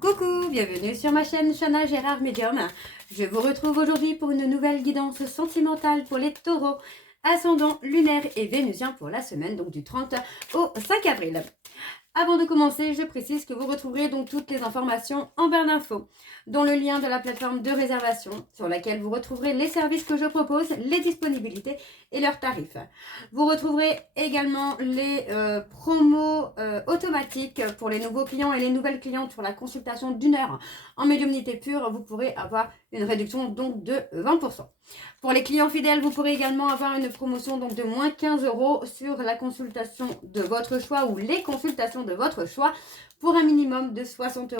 Coucou, bienvenue sur ma chaîne Chana Gérard Medium. Je vous retrouve aujourd'hui pour une nouvelle guidance sentimentale pour les taureaux, ascendant lunaire et vénusien pour la semaine donc du 30 au 5 avril. Avant de commencer, je précise que vous retrouverez donc toutes les informations en barre d'infos, dont le lien de la plateforme de réservation sur laquelle vous retrouverez les services que je propose, les disponibilités et leurs tarifs. Vous retrouverez également les promos automatiques pour les nouveaux clients et les nouvelles clientes sur la consultation d'1 heure en médiumnité pure. Vous pourrez avoir une réduction donc de 20%. Pour les clients fidèles, vous pourrez également avoir une promotion donc de moins 15 € sur la consultation de votre choix ou les consultations de votre choix pour un minimum de 60 €.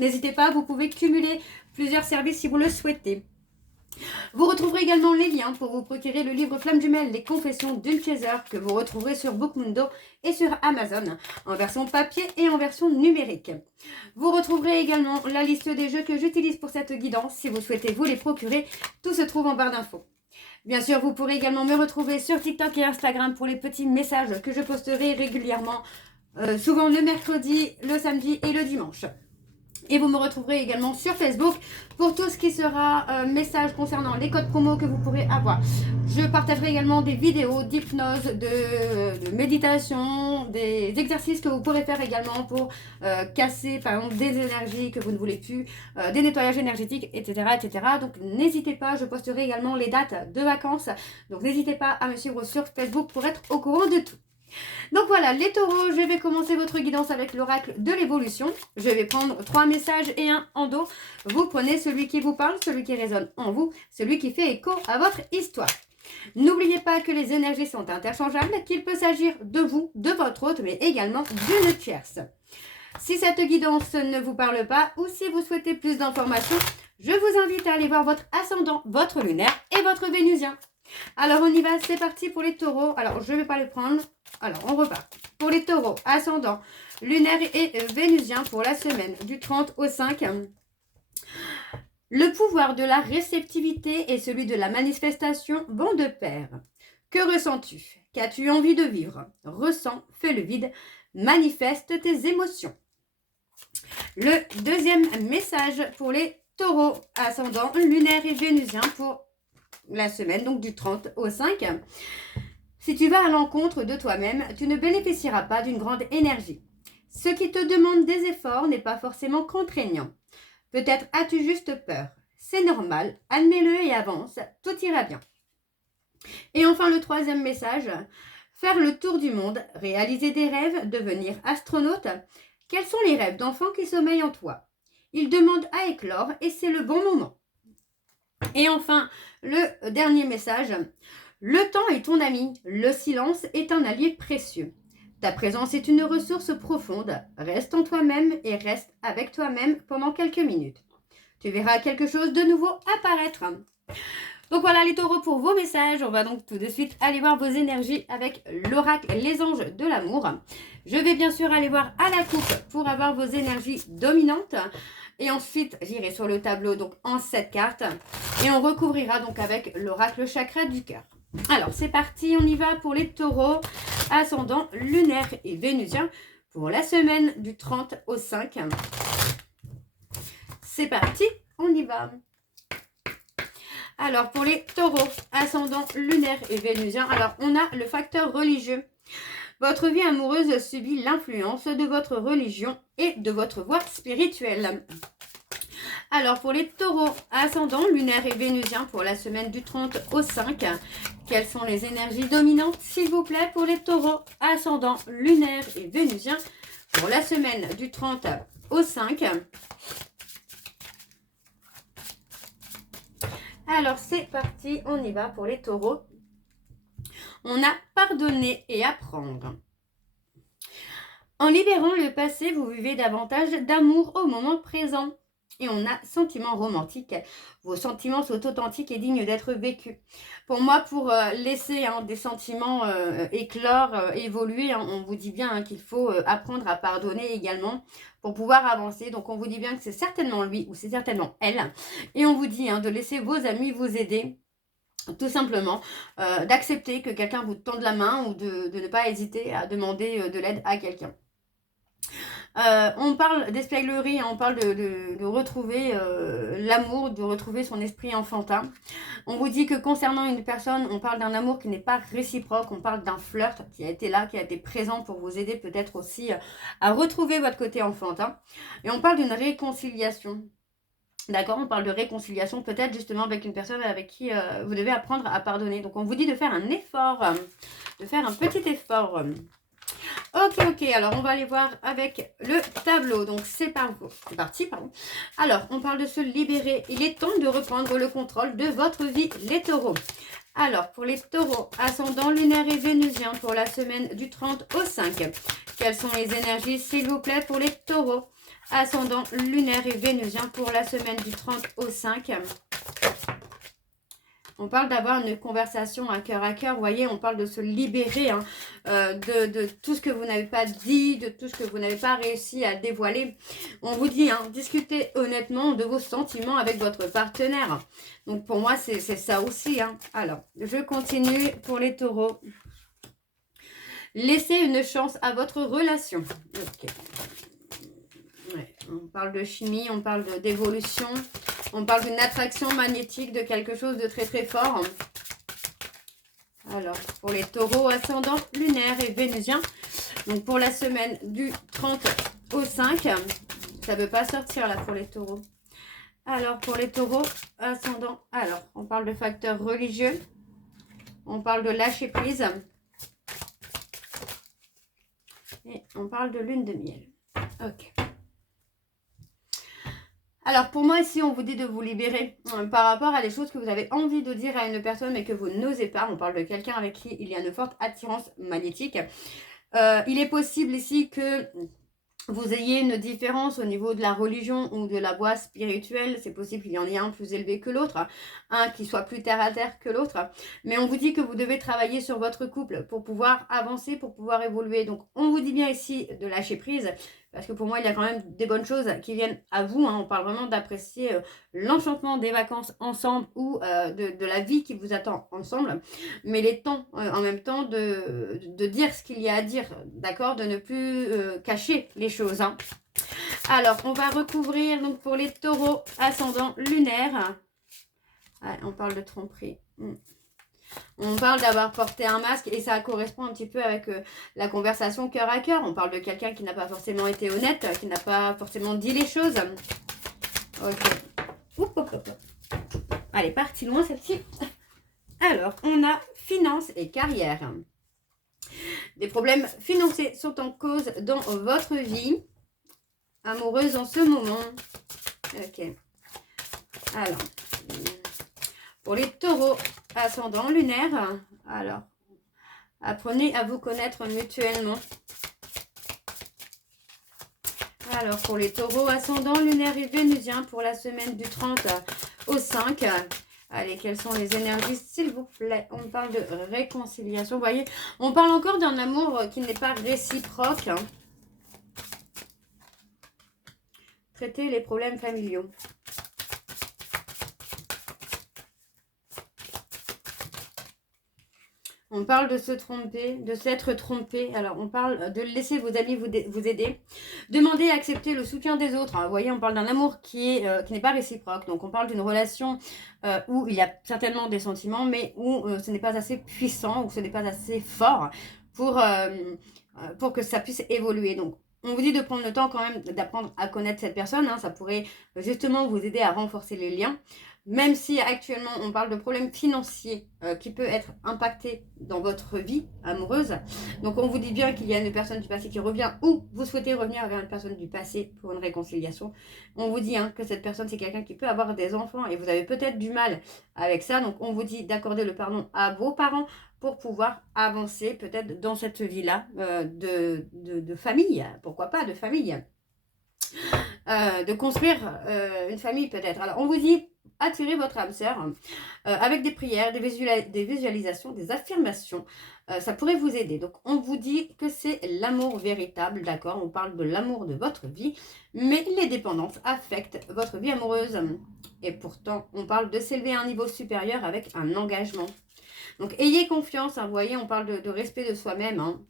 N'hésitez pas, vous pouvez cumuler plusieurs services si vous le souhaitez. Vous retrouverez également les liens pour vous procurer le livre Flamme Jumelle, les confessions d'une chaser que vous retrouverez sur Bookmundo et sur Amazon en version papier et en version numérique. Vous retrouverez également la liste des jeux que j'utilise pour cette guidance. Si vous souhaitez vous les procurer, tout se trouve en barre d'infos. Bien sûr, vous pourrez également me retrouver sur TikTok et Instagram pour les petits messages que je posterai régulièrement, souvent le mercredi, le samedi et le dimanche. Et vous me retrouverez également sur Facebook pour tout ce qui sera message concernant les codes promo que vous pourrez avoir. Je partagerai également des vidéos d'hypnose, de méditation, des exercices que vous pourrez faire également pour casser par exemple des énergies que vous ne voulez plus, des nettoyages énergétiques, etc. etc. Donc n'hésitez pas, je posterai également les dates de vacances. Donc n'hésitez pas à me suivre sur Facebook pour être au courant de tout. Donc voilà, les taureaux, je vais commencer votre guidance avec l'oracle de l'évolution. Je vais prendre 3 messages et un en dos. Vous prenez celui qui vous parle, celui qui résonne en vous, celui qui fait écho à votre histoire. N'oubliez pas que les énergies sont interchangeables, qu'il peut s'agir de vous, de votre hôte, mais également d'une tierce. Si cette guidance ne vous parle pas ou si vous souhaitez plus d'informations, je vous invite à aller voir votre ascendant, votre lunaire et votre vénusien. Alors on y va, c'est parti pour les taureaux. Alors je ne vais pas les prendre. Alors on repart. Pour les taureaux, ascendant, lunaire et vénusien pour la semaine du 30 au 5. Le pouvoir de la réceptivité et celui de la manifestation vont de pair. Que ressens-tu? Qu'as-tu envie de vivre? Ressens, fais le vide, manifeste tes émotions. Le deuxième message pour les taureaux, ascendant, lunaire et vénusien pour la semaine, donc du 30 au 5. Si tu vas à l'encontre de toi-même, tu ne bénéficieras pas d'une grande énergie. Ce qui te demande des efforts n'est pas forcément contraignant. Peut-être as-tu juste peur. C'est normal, admets-le et avance, tout ira bien. Et enfin le troisième message, faire le tour du monde, réaliser des rêves, devenir astronaute. Quels sont les rêves d'enfants qui sommeillent en toi? Ils demandent à éclore et c'est le bon moment. Et enfin, le dernier message, le temps est ton ami, le silence est un allié précieux. Ta présence est une ressource profonde, reste en toi-même et reste avec toi-même pendant quelques minutes. Tu verras quelque chose de nouveau apparaître. Donc voilà les taureaux pour vos messages. On va donc tout de suite aller voir vos énergies avec l'oracle Les Anges de l'amour. Je vais bien sûr aller voir à la coupe pour avoir vos énergies dominantes. Et ensuite, j'irai sur le tableau donc en 7 cartes. Et on recouvrira donc avec l'oracle chakra du cœur. Alors, c'est parti. On y va pour les taureaux, ascendant, lunaire et vénusien pour la semaine du 30 au 5. C'est parti. On y va. Alors, pour les taureaux, ascendant, lunaire et vénusien, alors on a le facteur religieux. Votre vie amoureuse subit l'influence de votre religion et de votre voie spirituelle. Alors, pour les taureaux, ascendant, lunaire et vénusien pour la semaine du 30 au 5, quelles sont les énergies dominantes, s'il vous plaît, pour les taureaux, ascendant, lunaire et vénusien pour la semaine du 30 au 5. Alors, c'est parti, on y va pour les taureaux. On a pardonné et apprendre. En libérant le passé, vous vivez davantage d'amour au moment présent. Et on a sentiments romantiques. Vos sentiments sont authentiques et dignes d'être vécus. Pour moi, pour laisser des sentiments éclore, évoluer, on vous dit bien qu'il faut apprendre à pardonner également pour pouvoir avancer. Donc, on vous dit bien que c'est certainement lui ou c'est certainement elle. Et on vous dit de laisser vos amis vous aider. Tout simplement, d'accepter que quelqu'un vous tende la main ou de ne pas hésiter à demander de l'aide à quelqu'un. On parle d'espièglerie, hein, on parle de retrouver l'amour, de retrouver son esprit enfantin. On vous dit que concernant une personne, on parle d'un amour qui n'est pas réciproque, on parle d'un flirt qui a été là, qui a été présent pour vous aider peut-être aussi à retrouver votre côté enfantin. Et on parle d'une réconciliation. D'accord, on parle de réconciliation peut-être justement avec une personne avec qui vous devez apprendre à pardonner. Donc on vous dit de faire un effort, de faire un petit effort. Ok, alors on va aller voir avec le tableau. Donc c'est parti, pardon. Alors, on parle de se libérer. Il est temps de reprendre le contrôle de votre vie, les taureaux. Alors, pour les taureaux, ascendant lunaire et vénusien pour la semaine du 30 au 5. Quelles sont les énergies, s'il vous plaît, pour les taureaux? Ascendant lunaire et vénusien pour la semaine du 30 au 5. On parle d'avoir une conversation à cœur, vous voyez, on parle de se libérer hein, de tout ce que vous n'avez pas dit, de tout ce que vous n'avez pas réussi à dévoiler. On vous dit, hein, discutez honnêtement de vos sentiments avec votre partenaire. Donc pour moi, c'est ça aussi. Hein. Alors, je continue pour les taureaux. Laissez une chance à votre relation. Ok. Ouais, on parle de chimie, on parle d'évolution. On parle d'une attraction magnétique, de quelque chose de très très fort. Alors, pour les taureaux, ascendant lunaire et vénusien. Donc, pour la semaine du 30 au 5. Ça ne veut pas sortir là pour les taureaux. Alors, pour les taureaux, ascendant. Alors, on parle de facteurs religieux. On parle de lâcher prise. Et on parle de lune de miel. Ok. Alors pour moi ici on vous dit de vous libérer par rapport à des choses que vous avez envie de dire à une personne mais que vous n'osez pas. On parle de quelqu'un avec qui il y a une forte attirance magnétique. Il est possible ici que vous ayez une différence au niveau de la religion ou de la voie spirituelle. C'est possible qu'il y en ait un plus élevé que l'autre, un qui soit plus terre à terre que l'autre. Mais on vous dit que vous devez travailler sur votre couple pour pouvoir avancer, pour pouvoir évoluer. Donc on vous dit bien ici de lâcher prise. Parce que pour moi, il y a quand même des bonnes choses qui viennent à vous. Hein. On parle vraiment d'apprécier l'enchantement des vacances ensemble ou de la vie qui vous attend ensemble. Mais il est temps, en même temps, de dire ce qu'il y a à dire. D'accord? De ne plus cacher les choses. Hein. Alors, on va recouvrir donc pour les taureaux ascendant lunaire. Ah, on parle de tromperie. On parle d'avoir porté un masque et ça correspond un petit peu avec la conversation cœur à cœur. On parle de quelqu'un qui n'a pas forcément été honnête, qui n'a pas forcément dit les choses. Ok. Allez, parti loin celle-ci. Alors, on a finance et carrière. Des problèmes financiers sont en cause dans votre vie amoureuse en ce moment. Ok. Alors, pour les taureaux ascendant lunaire, alors, apprenez à vous connaître mutuellement. Alors, pour les taureaux ascendant lunaire et vénusien pour la semaine du 30 au 5. Allez, quelles sont les énergies, s'il vous plaît? On parle de réconciliation. Vous voyez, on parle encore d'un amour qui n'est pas réciproque. Traiter les problèmes familiaux. On parle de se tromper, de s'être trompé. Alors, on parle de laisser vos amis vous aider. Demandez à accepter le soutien des autres. Vous voyez, on parle d'un amour qui n'est pas réciproque. Donc, on parle d'une relation où il y a certainement des sentiments, mais où ce n'est pas assez puissant, où ce n'est pas assez fort pour que ça puisse évoluer. Donc, on vous dit de prendre le temps quand même d'apprendre à connaître cette personne. Hein. Ça pourrait justement vous aider à renforcer les liens. Même si actuellement on parle de problèmes financiers qui peuvent être impactés dans votre vie amoureuse. Donc on vous dit bien qu'il y a une personne du passé qui revient ou vous souhaitez revenir vers une personne du passé pour une réconciliation. On vous dit que cette personne c'est quelqu'un qui peut avoir des enfants et vous avez peut-être du mal avec ça. Donc on vous dit d'accorder le pardon à vos parents pour pouvoir avancer peut-être dans cette vie-là de famille. Pourquoi pas de famille de construire une famille peut-être. Alors on vous dit attirez votre âme sœur avec des prières, des visualisations, des affirmations. Ça pourrait vous aider. Donc on vous dit que c'est l'amour véritable, d'accord? On parle de l'amour de votre vie, mais les dépendances affectent votre vie amoureuse. Et pourtant, on parle de s'élever à un niveau supérieur avec un engagement. Donc ayez confiance, hein, vous voyez, on parle de respect de soi-même. Hein.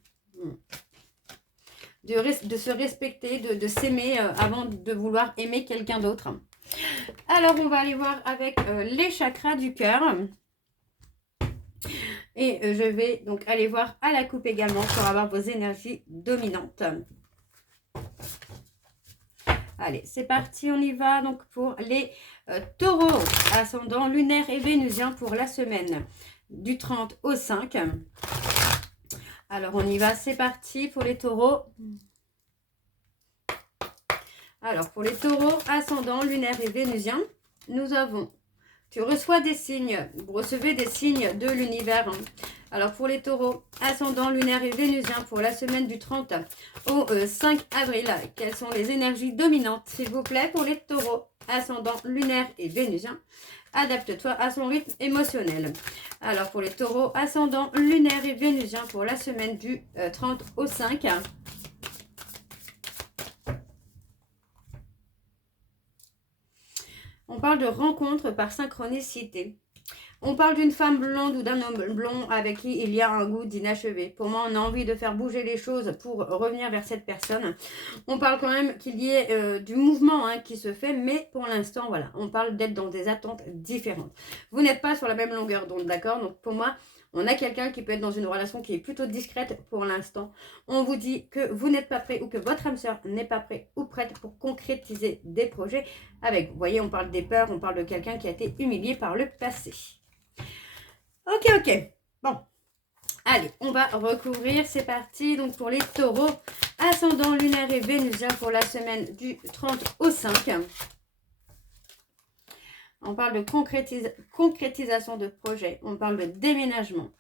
de se respecter, de s'aimer avant de vouloir aimer quelqu'un d'autre. Alors, on va aller voir avec les chakras du cœur. Et je vais donc aller voir à la coupe également pour avoir vos énergies dominantes. Allez, c'est parti, on y va. Donc, pour les taureaux, ascendant lunaire et vénusien pour la semaine du 30 au 5. Alors, on y va, c'est parti pour les taureaux. Alors, pour les taureaux, ascendant lunaire et vénusien, nous avons... Tu reçois des signes, vous recevez des signes de l'univers. Alors pour les taureaux, ascendant lunaire et vénusien pour la semaine du 30 au 5 avril, quelles sont les énergies dominantes s'il vous plaît pour les taureaux, ascendant lunaire et vénusien? Adapte-toi à son rythme émotionnel. Alors pour les taureaux, ascendant lunaire et vénusien pour la semaine du 30 au 5. On parle de rencontre par synchronicité. On parle d'une femme blonde ou d'un homme blond avec qui il y a un goût d'inachevé. Pour moi, on a envie de faire bouger les choses pour revenir vers cette personne. On parle quand même qu'il y ait du mouvement qui se fait, mais pour l'instant, voilà, on parle d'être dans des attentes différentes. Vous n'êtes pas sur la même longueur d'onde, d'accord? Donc pour moi, on a quelqu'un qui peut être dans une relation qui est plutôt discrète pour l'instant. On vous dit que vous n'êtes pas prêt ou que votre âme sœur n'est pas prêt ou prête pour concrétiser des projets avec. Vous voyez, on parle des peurs, on parle de quelqu'un qui a été humilié par le passé. Ok. Bon. Allez, on va recouvrir. C'est parti. Donc pour les taureaux, ascendant lunaire et vénusien pour la semaine du 30 au 5. On parle de concrétisation de projet. On parle de déménagement.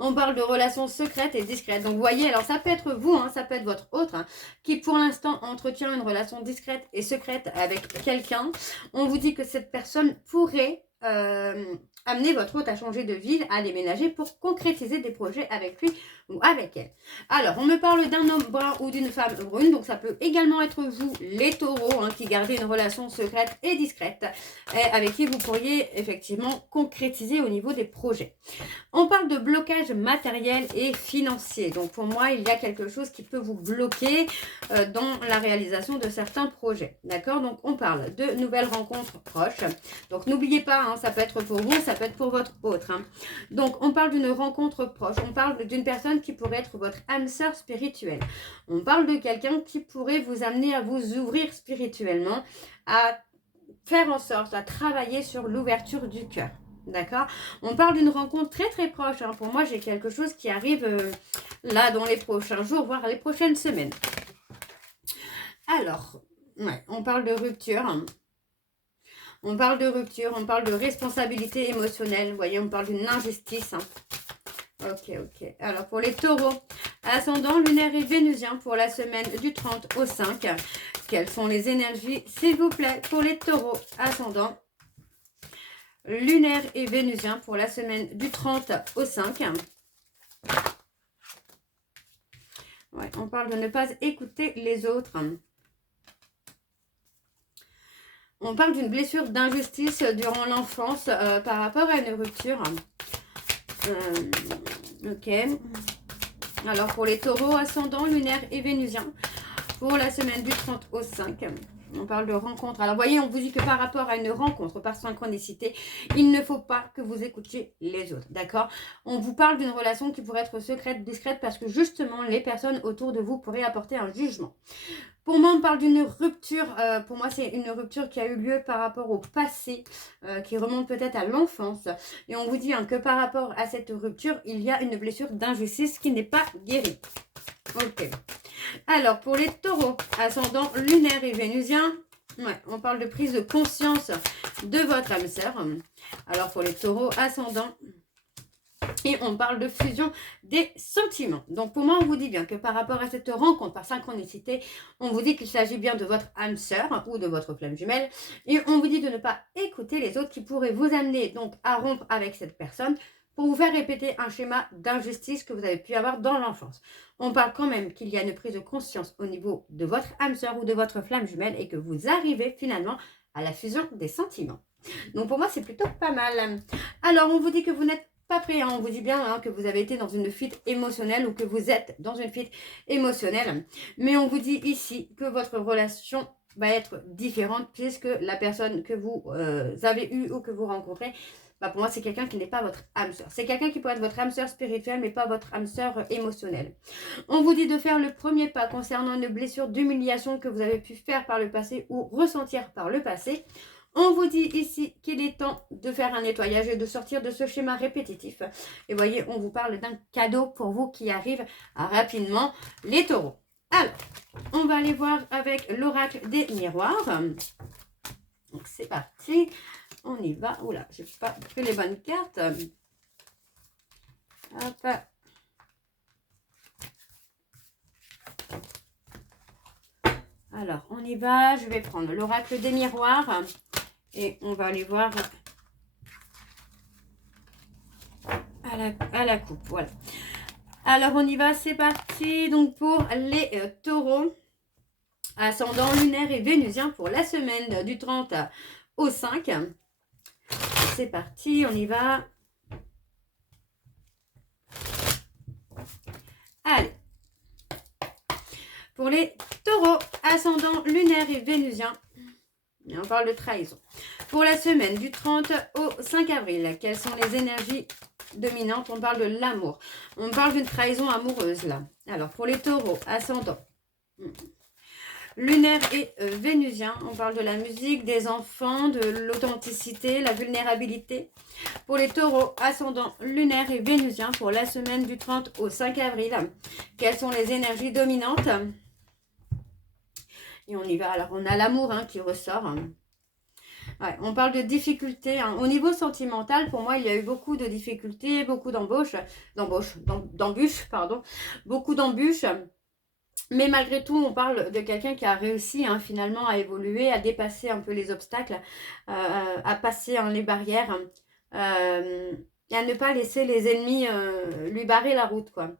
On parle de relations secrètes et discrètes. Donc, vous voyez, alors ça peut être vous, ça peut être votre autre, qui pour l'instant entretient une relation discrète et secrète avec quelqu'un. On vous dit que cette personne pourrait amener votre hôte à changer de ville, à déménager pour concrétiser des projets avec lui ou avec elle. Alors, on me parle d'un homme brun ou d'une femme brune, donc ça peut également être vous, les taureaux, qui gardez une relation secrète et discrète, avec qui vous pourriez effectivement concrétiser au niveau des projets. On parle de blocage matériel et financier. Donc, pour moi, il y a quelque chose qui peut vous bloquer dans la réalisation de certains projets. D'accord? Donc, on parle de nouvelles rencontres proches. Donc, n'oubliez pas, ça peut être pour vous, ça peut être pour votre autre. Donc, on parle d'une rencontre proche. On parle d'une personne qui pourrait être votre âme sœur spirituelle. On parle de quelqu'un qui pourrait vous amener à vous ouvrir spirituellement, à faire en sorte, à travailler sur l'ouverture du cœur. D'accord? On parle d'une rencontre très très proche. Pour moi, j'ai quelque chose qui arrive là dans les prochains jours, voire les prochaines semaines. Alors, on parle de rupture. On parle de rupture, on parle de responsabilité émotionnelle. Vous voyez, on parle d'une injustice. Ok. Alors, pour les taureaux, ascendant lunaire et vénusien pour la semaine du 30 au 5. Quelles sont les énergies, s'il vous plaît, pour les taureaux, ascendant lunaire et vénusien pour la semaine du 30 au 5. On parle de ne pas écouter les autres. On parle d'une blessure d'injustice durant l'enfance par rapport à une rupture. Ok. Alors pour les taureaux, ascendant lunaire et vénusien pour la semaine du 30 au 5. On parle de rencontre. Alors, vous voyez, on vous dit que par rapport à une rencontre, par synchronicité, il ne faut pas que vous écoutiez les autres, d'accord? On vous parle d'une relation qui pourrait être secrète, discrète, parce que justement, les personnes autour de vous pourraient apporter un jugement. Pour moi, on parle d'une rupture. Pour moi, c'est une rupture qui a eu lieu par rapport au passé, qui remonte peut-être à l'enfance. Et on vous dit que par rapport à cette rupture, il y a une blessure d'injustice qui n'est pas guérie. Ok. Alors, pour les taureaux, ascendant lunaire et vénusien, on parle de prise de conscience de votre âme sœur. Alors, pour les taureaux, ascendant, et on parle de fusion des sentiments. Donc, pour moi, on vous dit bien que par rapport à cette rencontre par synchronicité, on vous dit qu'il s'agit bien de votre âme sœur ou de votre flamme jumelle. Et on vous dit de ne pas écouter les autres qui pourraient vous amener donc à rompre avec cette personne pour vous faire répéter un schéma d'injustice que vous avez pu avoir dans l'enfance. On parle quand même qu'il y a une prise de conscience au niveau de votre âme sœur ou de votre flamme jumelle et que vous arrivez finalement à la fusion des sentiments. Donc pour moi, c'est plutôt pas mal. Alors, on vous dit que vous n'êtes pas prêt, hein. On vous dit bien hein, que vous avez été dans une fuite émotionnelle ou que vous êtes dans une fuite émotionnelle. Mais on vous dit ici que votre relation va être différente puisque la personne que vous avez eue ou que vous rencontrez, bah pour moi, c'est quelqu'un qui n'est pas votre âme sœur. C'est quelqu'un qui pourrait être votre âme sœur spirituelle, mais pas votre âme sœur émotionnelle. On vous dit de faire le premier pas concernant une blessure d'humiliation que vous avez pu faire par le passé ou ressentir par le passé. On vous dit ici qu'il est temps de faire un nettoyage et de sortir de ce schéma répétitif. Et voyez, on vous parle d'un cadeau pour vous qui arrive rapidement, les taureaux. Alors, on va aller voir avec l'oracle des miroirs. Donc, c'est parti. On y va. Oula, j'ai pas pris les bonnes cartes. Hop. Alors, on y va. Je vais prendre l'oracle des miroirs. Et on va aller voir à la coupe. Voilà. Alors, on y va. C'est parti. Donc, pour les taureaux, ascendant lunaire et vénusien pour la semaine du 30 au 5. C'est parti. On y va. Allez. Pour les taureaux, ascendant lunaire et vénusien, et on parle de trahison. Pour la semaine du 30 au 5 avril, quelles sont les énergies dominantes? On parle de l'amour. On parle d'une trahison amoureuse là. Alors pour les taureaux, ascendant lunaire et vénusien, on parle de la musique, des enfants, de l'authenticité, la vulnérabilité. Pour les taureaux, ascendant lunaire et vénusien, pour la semaine du 30 au 5 avril, quelles sont les énergies dominantes? Et on y va. Alors, on a l'amour hein, qui ressort. Ouais, on parle de difficultés. Hein. Au niveau sentimental, pour moi, il y a eu beaucoup de difficultés, beaucoup d'embûches, pardon. Beaucoup d'embûches. Mais malgré tout, on parle de quelqu'un qui a réussi hein, finalement à évoluer, à dépasser un peu les obstacles, à passer hein, les barrières et à ne pas laisser les ennemis lui barrer la route, quoi.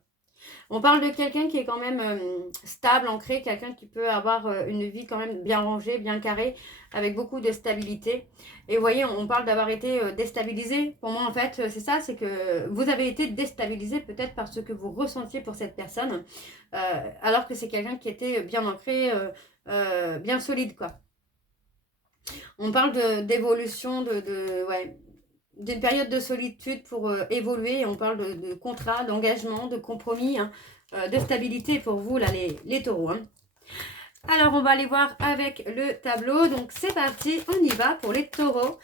On parle de quelqu'un qui est quand même stable, ancré, quelqu'un qui peut avoir une vie quand même bien rangée, bien carrée, avec beaucoup de stabilité. Et vous voyez, on parle d'avoir été déstabilisé. Pour moi, en fait, c'est ça, c'est que vous avez été déstabilisé peut-être par ce que vous ressentiez pour cette personne, alors que c'est quelqu'un qui était bien ancré, bien solide, quoi. On parle d'évolution, ouais, d'une période de solitude pour évoluer. On parle de contrat, d'engagement, de compromis, hein, de stabilité pour vous, là, les taureaux. Hein. Alors, on va aller voir avec le tableau. Donc, c'est parti, on y va pour les taureaux.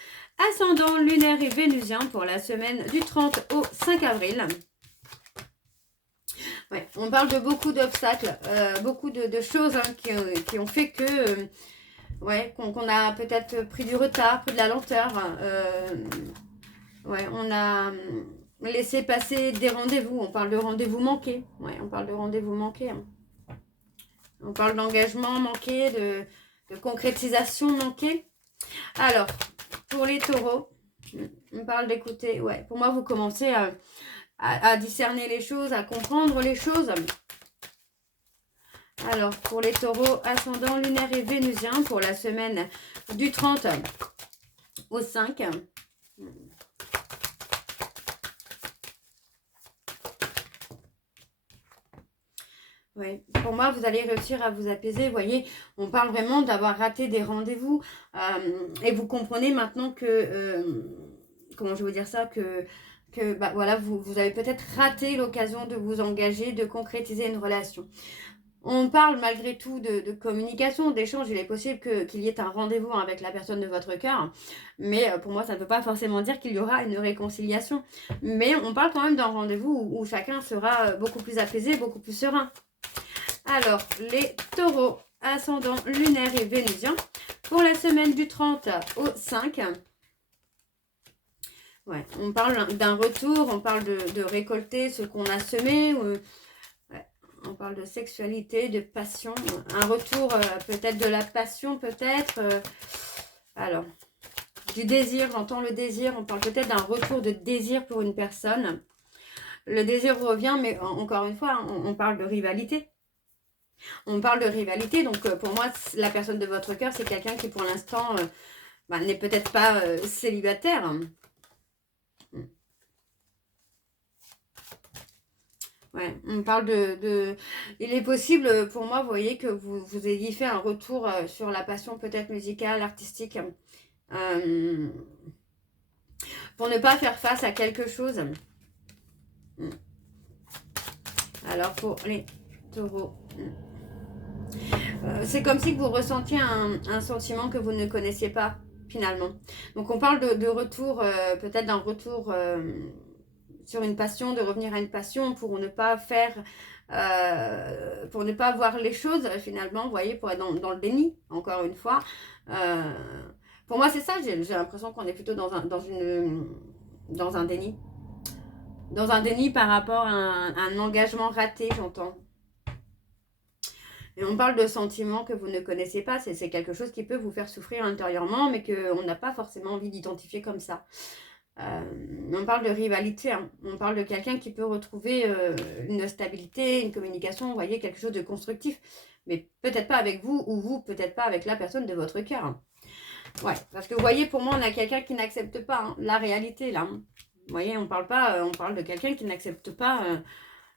Ascendant lunaire et vénusien pour la semaine du 30 au 5 avril. Ouais, on parle de beaucoup d'obstacles, beaucoup de choses hein, qui ont fait que... ouais, qu'on a peut-être pris du retard, pris de la lenteur. Ouais, on a laissé passer des rendez-vous. On parle de rendez-vous manqués. Ouais, on parle de rendez-vous manqués. Hein. On parle d'engagement manqué, de concrétisation manquée. Alors, pour les taureaux, on parle d'écouter. Ouais, pour moi, vous commencez à discerner les choses, à comprendre les choses. Alors, pour les taureaux, ascendant lunaire et vénusien pour la semaine du 30 au 5. Ouais. Pour moi, vous allez réussir à vous apaiser. Vous voyez, on parle vraiment d'avoir raté des rendez-vous. Et vous comprenez maintenant que... comment je vais vous dire ça? Que bah, voilà, vous avez peut-être raté l'occasion de vous engager, de concrétiser une relation. On parle malgré tout de communication, d'échange. Il est possible qu'il y ait un rendez-vous avec la personne de votre cœur. Mais pour moi, ça ne veut pas forcément dire qu'il y aura une réconciliation. Mais on parle quand même d'un rendez-vous où chacun sera beaucoup plus apaisé, beaucoup plus serein. Alors, les taureaux, ascendant lunaire et vénusien, pour la semaine du 30 au 5. Ouais, on parle d'un retour, on parle de récolter ce qu'on a semé. Ouais, on parle de sexualité, de passion. Un retour peut-être de la passion, peut-être. Alors, du désir, j'entends le désir. On parle peut-être d'un retour de désir pour une personne. Le désir revient, mais encore une fois, on parle de rivalité. On parle de rivalité, donc pour moi, la personne de votre cœur, c'est quelqu'un qui pour l'instant n'est peut-être pas célibataire. Ouais, on parle Il est possible pour moi, vous voyez, que vous ayez fait un retour sur la passion peut-être musicale, artistique, pour ne pas faire face à quelque chose. Alors pour les taureaux, c'est comme si vous ressentiez un sentiment que vous ne connaissiez pas finalement. Donc on parle de retour, peut-être d'un retour sur une passion, de revenir à une passion pour ne pas faire, pour ne pas voir les choses finalement, vous voyez, pour être dans le déni, encore une fois. Pour moi c'est ça, j'ai l'impression qu'on est plutôt dans un déni. Dans un déni par rapport à un engagement raté, j'entends. Et on parle de sentiments que vous ne connaissez pas, c'est quelque chose qui peut vous faire souffrir intérieurement, mais qu'on n'a pas forcément envie d'identifier comme ça. On parle de rivalité, hein. On parle de quelqu'un qui peut retrouver une stabilité, une communication, vous voyez, quelque chose de constructif, mais peut-être pas avec vous, ou vous, peut-être pas avec la personne de votre cœur. Hein. Ouais, parce que vous voyez, pour moi, on a quelqu'un qui n'accepte pas la réalité, là. Hein. Vous voyez, on parle de quelqu'un qui n'accepte pas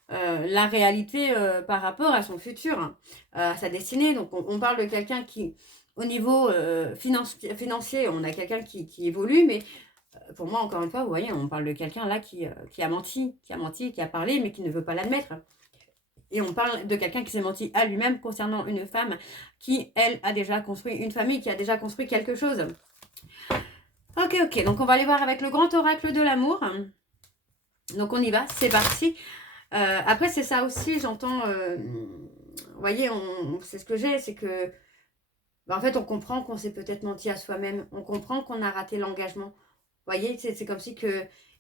la réalité par rapport à son futur, hein, à sa destinée. Donc, on parle de quelqu'un qui, au niveau financier, on a quelqu'un qui évolue, mais pour moi, encore une fois, vous voyez, on parle de quelqu'un là qui a menti, qui a parlé, mais qui ne veut pas l'admettre. Et on parle de quelqu'un qui s'est menti à lui-même concernant une femme qui, elle, a déjà construit une famille, qui a déjà construit quelque chose. Ok, donc on va aller voir avec le grand oracle de l'amour. Donc on y va, c'est parti. Après, c'est ça aussi, j'entends, vous voyez, c'est ce que j'ai, c'est que, en fait, on comprend qu'on s'est peut-être menti à soi-même, on comprend qu'on a raté l'engagement. Vous voyez, c'est comme si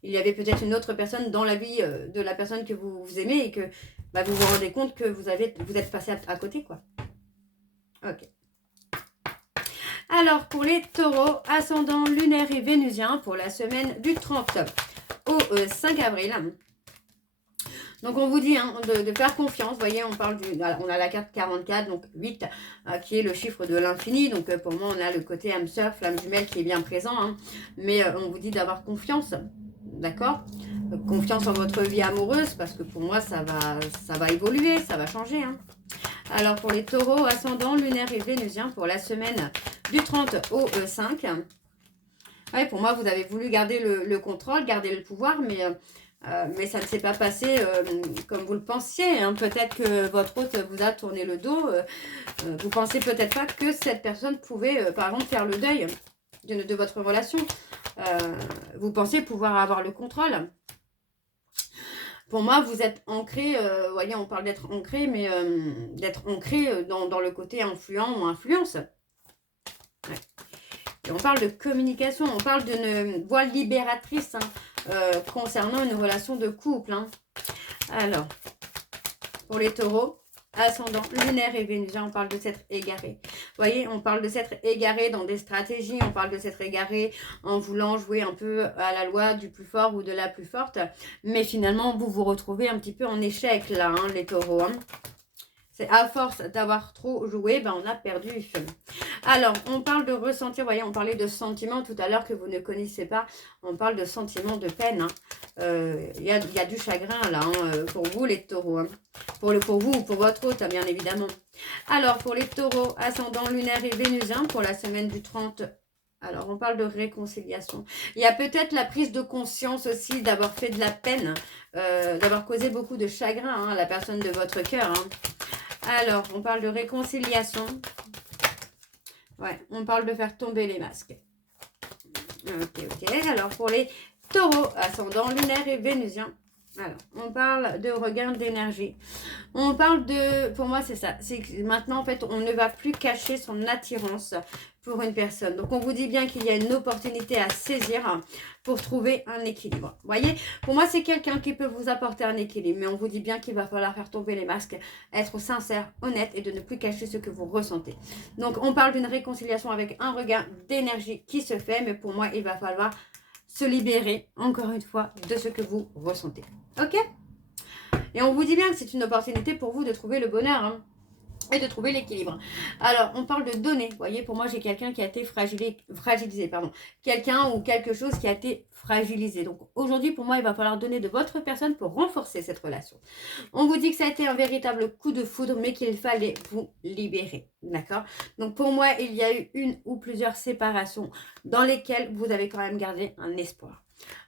il y avait peut-être une autre personne dans la vie de la personne que vous aimez et que vous vous rendez compte que vous êtes passé à côté, quoi. Ok. Alors, pour les taureaux, ascendant lunaire et vénusien, pour la semaine du 30 au 5 avril. Donc, on vous dit hein, de faire confiance. Vous voyez, on a la carte 44, donc 8, qui est le chiffre de l'infini. Donc, pour moi, on a le côté âme sœur, flamme jumelle qui est bien présent. Hein. Mais on vous dit d'avoir confiance, d'accord ? Confiance en votre vie amoureuse, parce que pour moi, ça va évoluer, ça va changer. Hein. Alors, pour les taureaux, ascendant, lunaire et vénusien, pour la semaine du 30 au 5. Ouais, pour moi, vous avez voulu garder le contrôle, garder le pouvoir, mais ça ne s'est pas passé comme vous le pensiez. Hein. Peut-être que votre hôte vous a tourné le dos. Vous pensez peut-être pas que cette personne pouvait, par exemple, faire le deuil de votre relation. Vous pensez pouvoir avoir le contrôle. Pour moi, vous êtes ancré, vous voyez, on parle d'être ancré, mais d'être ancré dans le côté influent ou influence. Ouais. Et on parle de communication, on parle d'une voie libératrice concernant une relation de couple. Hein. Alors, pour les taureaux, ascendant, lunaire et vénusien, on parle de s'être égaré. Vous voyez, on parle de s'être égaré dans des stratégies, on parle de s'être égaré en voulant jouer un peu à la loi du plus fort ou de la plus forte. Mais finalement, vous vous retrouvez un petit peu en échec là, hein, les taureaux. Hein. C'est à force d'avoir trop joué, on a perdu. Alors, on parle de ressentir, vous voyez, on parlait de sentiments tout à l'heure que vous ne connaissez pas. On parle de sentiments de peine. Hein. Y a du chagrin là, hein, pour vous les taureaux. Hein. Pour vous ou pour votre hôte, bien évidemment. Alors, pour les taureaux, ascendant lunaire et vénusien, pour la semaine du 30. Alors, on parle de réconciliation. Il y a peut-être la prise de conscience aussi d'avoir fait de la peine, d'avoir causé beaucoup de chagrin hein, à la personne de votre cœur. Hein. Alors, on parle de réconciliation. Ouais, on parle de faire tomber les masques. Ok. Alors, pour les taureaux, ascendant lunaire et vénusien. Alors, on parle de regain d'énergie. On parle de... Pour moi, c'est ça. C'est que maintenant, en fait, on ne va plus cacher son attirance pour une personne. Donc, on vous dit bien qu'il y a une opportunité à saisir pour trouver un équilibre. Vous voyez, pour moi, c'est quelqu'un qui peut vous apporter un équilibre. Mais on vous dit bien qu'il va falloir faire tomber les masques, être sincère, honnête et de ne plus cacher ce que vous ressentez. Donc, on parle d'une réconciliation avec un regain d'énergie qui se fait. Mais pour moi, il va falloir se libérer, encore une fois, de ce que vous ressentez. Ok ? Et on vous dit bien que c'est une opportunité pour vous de trouver le bonheur. Hein. et de trouver l'équilibre. Alors, on parle de donner. Vous voyez, pour moi, j'ai quelqu'un qui a été fragilisé, pardon. Quelqu'un ou quelque chose qui a été fragilisé. Donc, aujourd'hui, pour moi, il va falloir donner de votre personne pour renforcer cette relation. On vous dit que ça a été un véritable coup de foudre, mais qu'il fallait vous libérer. D'accord? Donc, pour moi, il y a eu une ou plusieurs séparations dans lesquelles vous avez quand même gardé un espoir.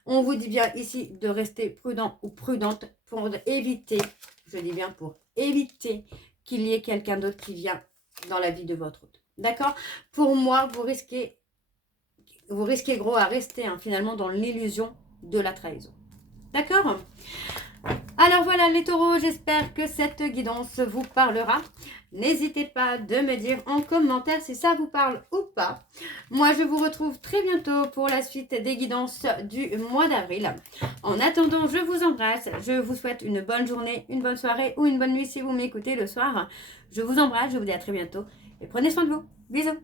On vous dit bien ici de rester prudent ou prudente pour éviter, je dis bien pour éviter qu'il y ait quelqu'un d'autre qui vient dans la vie de votre autre. D'accord? Pour moi, vous risquez gros à rester finalement dans l'illusion de la trahison. D'accord? Alors voilà les taureaux, j'espère que cette guidance vous parlera. N'hésitez pas de me dire en commentaire si ça vous parle ou pas. Moi, je vous retrouve très bientôt pour la suite des guidances du mois d'avril. En attendant, je vous embrasse. Je vous souhaite une bonne journée, une bonne soirée ou une bonne nuit si vous m'écoutez le soir. Je vous embrasse, je vous dis à très bientôt et prenez soin de vous. Bisous.